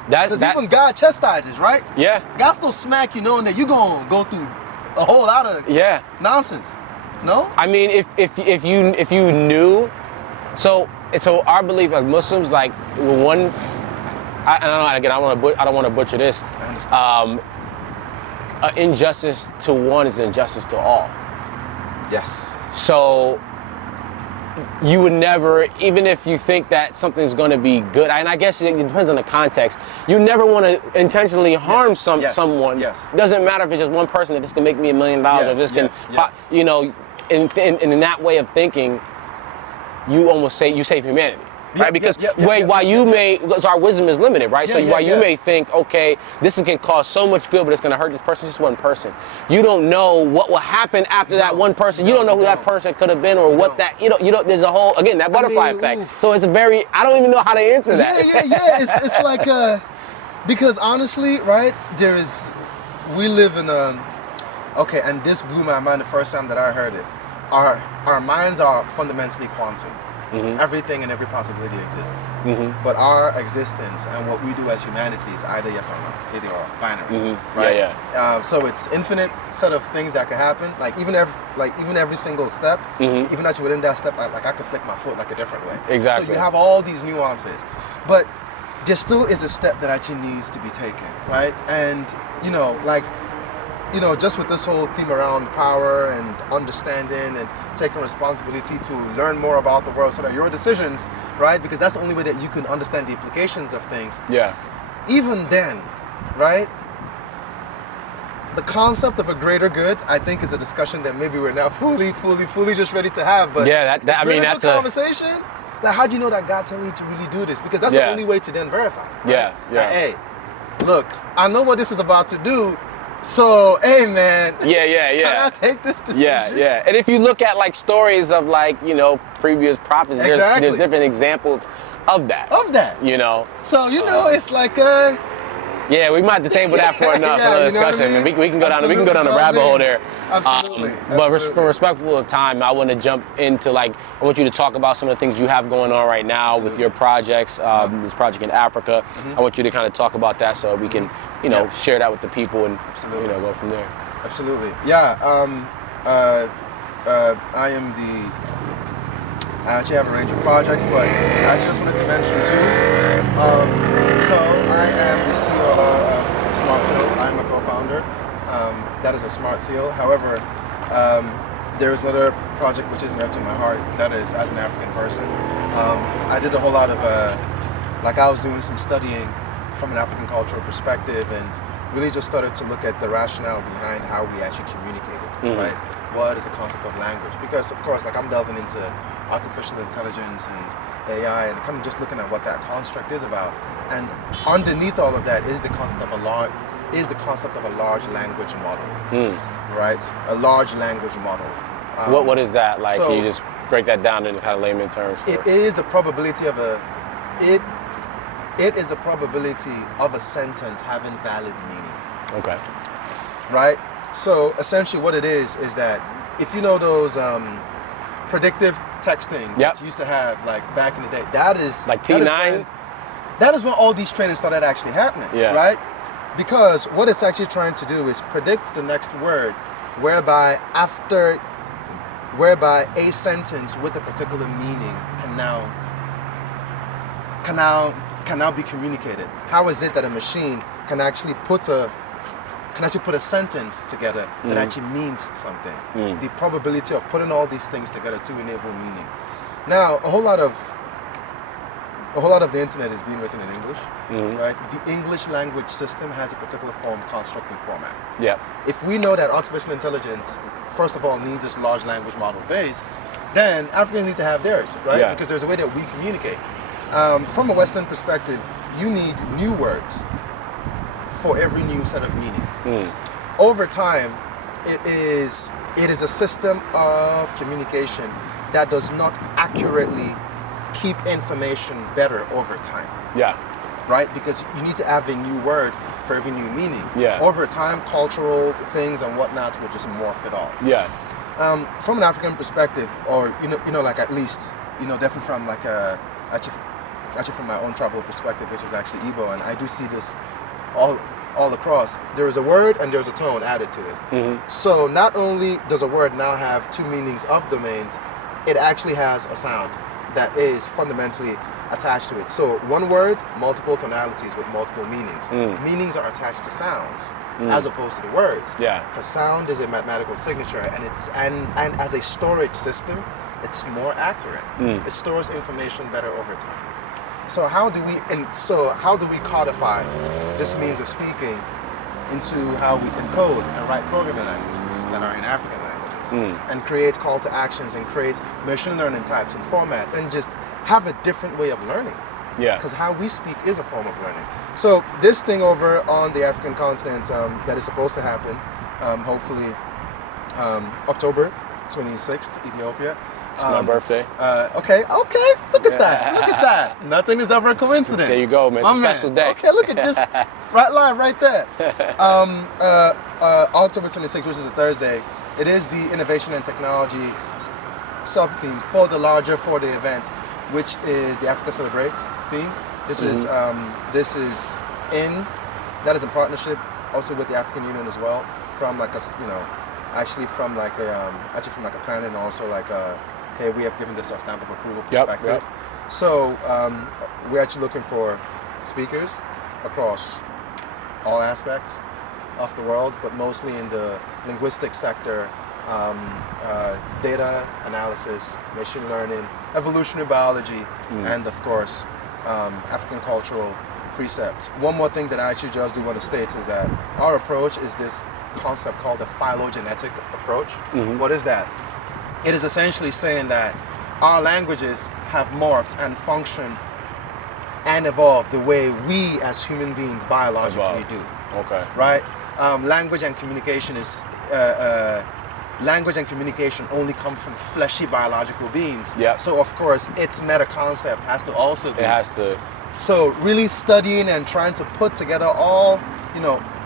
Because even God chastises, right? Yeah. God still smack you knowing that you're gonna go through a whole lot of nonsense. No? I mean, if you knew, so our belief as Muslims, like one, I don't know, again, I don't want to butcher this. I understand. Injustice to one is injustice to all. Yes. So you would never, even if you think that something's going to be good, and I guess it depends on the context, you never want to intentionally harm someone. Yes. It doesn't matter if it's just one person, if this can make me $1 million, or this can, you know, in that way of thinking, you almost say you save humanity. right? Because while you may, because our wisdom is limited, right? So while you may think, okay, this can cause so much good, but it's going to hurt this person, it's just one person. You don't know what will happen after that one person. You don't know who that person could have been or what that, you know, there's a whole, again, that butterfly effect. So it's a very, I don't even know how to answer that. It's like, because honestly, right, we live in okay, and this blew my mind the first time that I heard it. Our minds are fundamentally quantum. Everything and every possibility exists. But our existence and what we do as humanity is either yes or no, either or, binary, right? So it's infinite set of things that can happen. Like even every single step, even actually within that step, like I could flick my foot like a different way. Exactly. So you have all these nuances, but there still is a step that actually needs to be taken, right? And you know, like, you know, just with this whole theme around power and understanding and taking responsibility to learn more about the world so that your decisions, right? Because that's the only way that you can understand the implications of things. Yeah. Even then, right? The concept of a greater good, I think, is a discussion that maybe we're not fully just ready to have. But yeah, I mean, that's a conversation. Like, how do you know that God telling you to really do this? Because that's the only way to then verify. Right? Like, hey, look, I know what this is about to do. So, hey man, can I take this decision? And if you look at like stories of like, you know, previous prophets, there's different examples of that. You know. So, you know, it's like yeah, we might have to table that for another discussion. I mean? We can go down the rabbit hole there. Absolutely. But for respectful of time, I want to jump into I want you to talk about some of the things you have going on right now with your projects, this project in Africa. I want you to kind of talk about that so we can, you know, share that with the people and, you know, go from there. Absolutely. Yeah. I actually have a range of projects, but I just wanted to mention too. So I am the COO of Smart Seal. I'm a co-founder. That is a Smart Seal. However, there is another project which is near to my heart. That is, as an African person, I did a whole lot of I was doing some studying from an African cultural perspective, and really just started to look at the rationale behind how we actually communicated, right? What is the concept of language? Because of course, like, I'm delving into artificial intelligence and AI, and kind of just looking at what that construct is about. And underneath all of that is the concept of a large language model, right? A large language model. What is that like? Can you just break that down in kind of layman terms? It is a probability of it is a probability of a sentence having valid meaning. Okay. Right? So essentially what it is that if you know those predictive texting that you used to have like back in the day, that is like T9? That is when all these trainings started actually happening, right? Because what it's actually trying to do is predict the next word whereby a sentence with a particular meaning can now be communicated. How is it that a machine can actually put a sentence together that actually means something? The probability of putting all these things together to enable meaning. Now, a whole lot of the internet is being written in English, right? The English language system has a particular form, construct, and format. If we know that artificial intelligence, first of all, needs this large language model base, then Africans need to have theirs, right? Because there's a way that we communicate. From a Western perspective, you need new words for every new set of meaning. Over time, it is a system of communication that does not accurately keep information better over time. Right? Because you need to have a new word for every new meaning. Over time, cultural things and whatnot will just morph it all. From an African perspective, or you know, like, at least, you know, definitely from like actually from my own tribal perspective, which is actually Igbo, and I do see this all across. There is a word and there's a tone added to it. So not only does a word now have two meanings of domains, it actually has a sound that is fundamentally attached to it. So one word, multiple tonalities with multiple meanings. Meanings are attached to sounds as opposed to the words. Because sound is a mathematical signature, and as a storage system, it's more accurate. It stores information better over time. So how do we codify this means of speaking into how we encode and write programming languages that are in African languages, and create call to actions and create machine learning types and formats, and just have a different way of learning. Yeah. Because how we speak is a form of learning. So this thing over on the African continent that is supposed to happen, hopefully October 26th, Ethiopia. It's my birthday. Okay, look at that, look at that. Nothing is ever a coincidence. There you go, man. It's a special day. Okay, look at this, right there. October 26th, which is a Thursday, it is the innovation and technology sub-theme for the larger 4-day event, which is the Africa Celebrates theme. This is in partnership also with the African Union as well, from like a actually from like a planning and also like hey, we have given this our stamp of approval perspective. Yep. So we're actually looking for speakers across all aspects of the world, but mostly in the linguistic sector, data analysis, machine learning, evolutionary biology, and of course, African cultural precepts. One more thing that I actually just do want to state is that our approach is this concept called the phylogenetic approach. What is that? It is essentially saying that our languages have morphed and function and evolved the way we as human beings biologically do. Okay. Right? Language and communication is language and communication only come from fleshy biological beings. Yeah. So of course, its meta concept has to also be. It has to. So really studying and trying to put together all,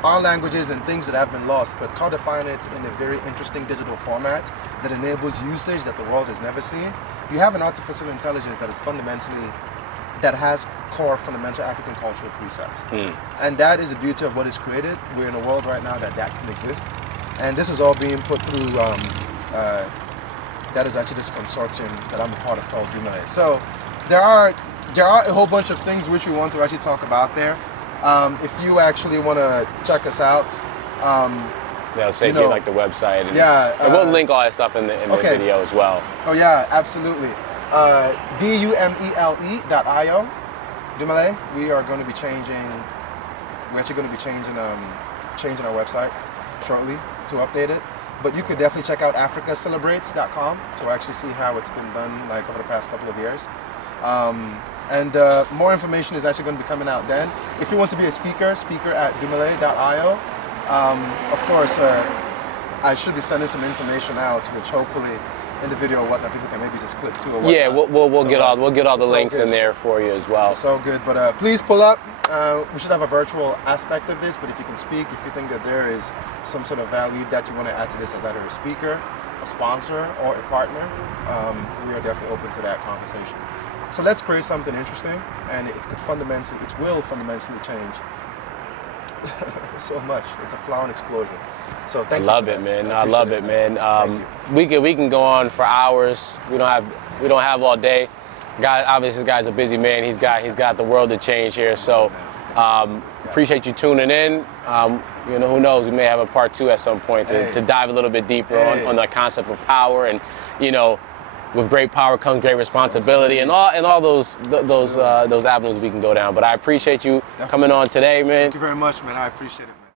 our languages and things that have been lost, but codifying it in a very interesting digital format that enables usage that the world has never seen. You have an artificial intelligence that is that has core fundamental African cultural precepts. And that is the beauty of what is created. We're in a world right now that can exist. And this is all being put through, that is actually this consortium that I'm a part of called Dumai. So there are a whole bunch of things which we want to actually talk about there. If you actually want to check us out, They'll say like the website. And, yeah. and we'll link all that stuff in the video as well. Oh yeah, absolutely. Dumele.io. Dumele. We are going to be changing. We're actually going to be changing our website shortly to update it. But you could definitely check out africacelebrates.com to actually see how it's been done like over the past couple of years. And more information is actually going to be coming out then. If you want to be a speaker at dumele.io. Of course, I should be sending some information out, which hopefully in the video or whatnot, people can maybe just click to or whatnot. Yeah, we'll get all the links in there for you as well. It's all good, but please pull up. We should have a virtual aspect of this, but if you can speak, if you think that there is some sort of value that you want to add to this as either a speaker, a sponsor, or a partner, we are definitely open to that conversation. So let's create something interesting, and it will fundamentally change so much. It's a flower explosion. So thank you. I love it, man. I love it, man. We can go on for hours. We don't have all day. Obviously, this guy's a busy man. He's got the world to change here. So appreciate you tuning in. Who knows? We may have a part 2 at some point to dive a little bit deeper on the concept of power, and with great power comes great responsibility, and all those avenues we can go down. But I appreciate you coming on today, man. Thank you very much, man. I appreciate it.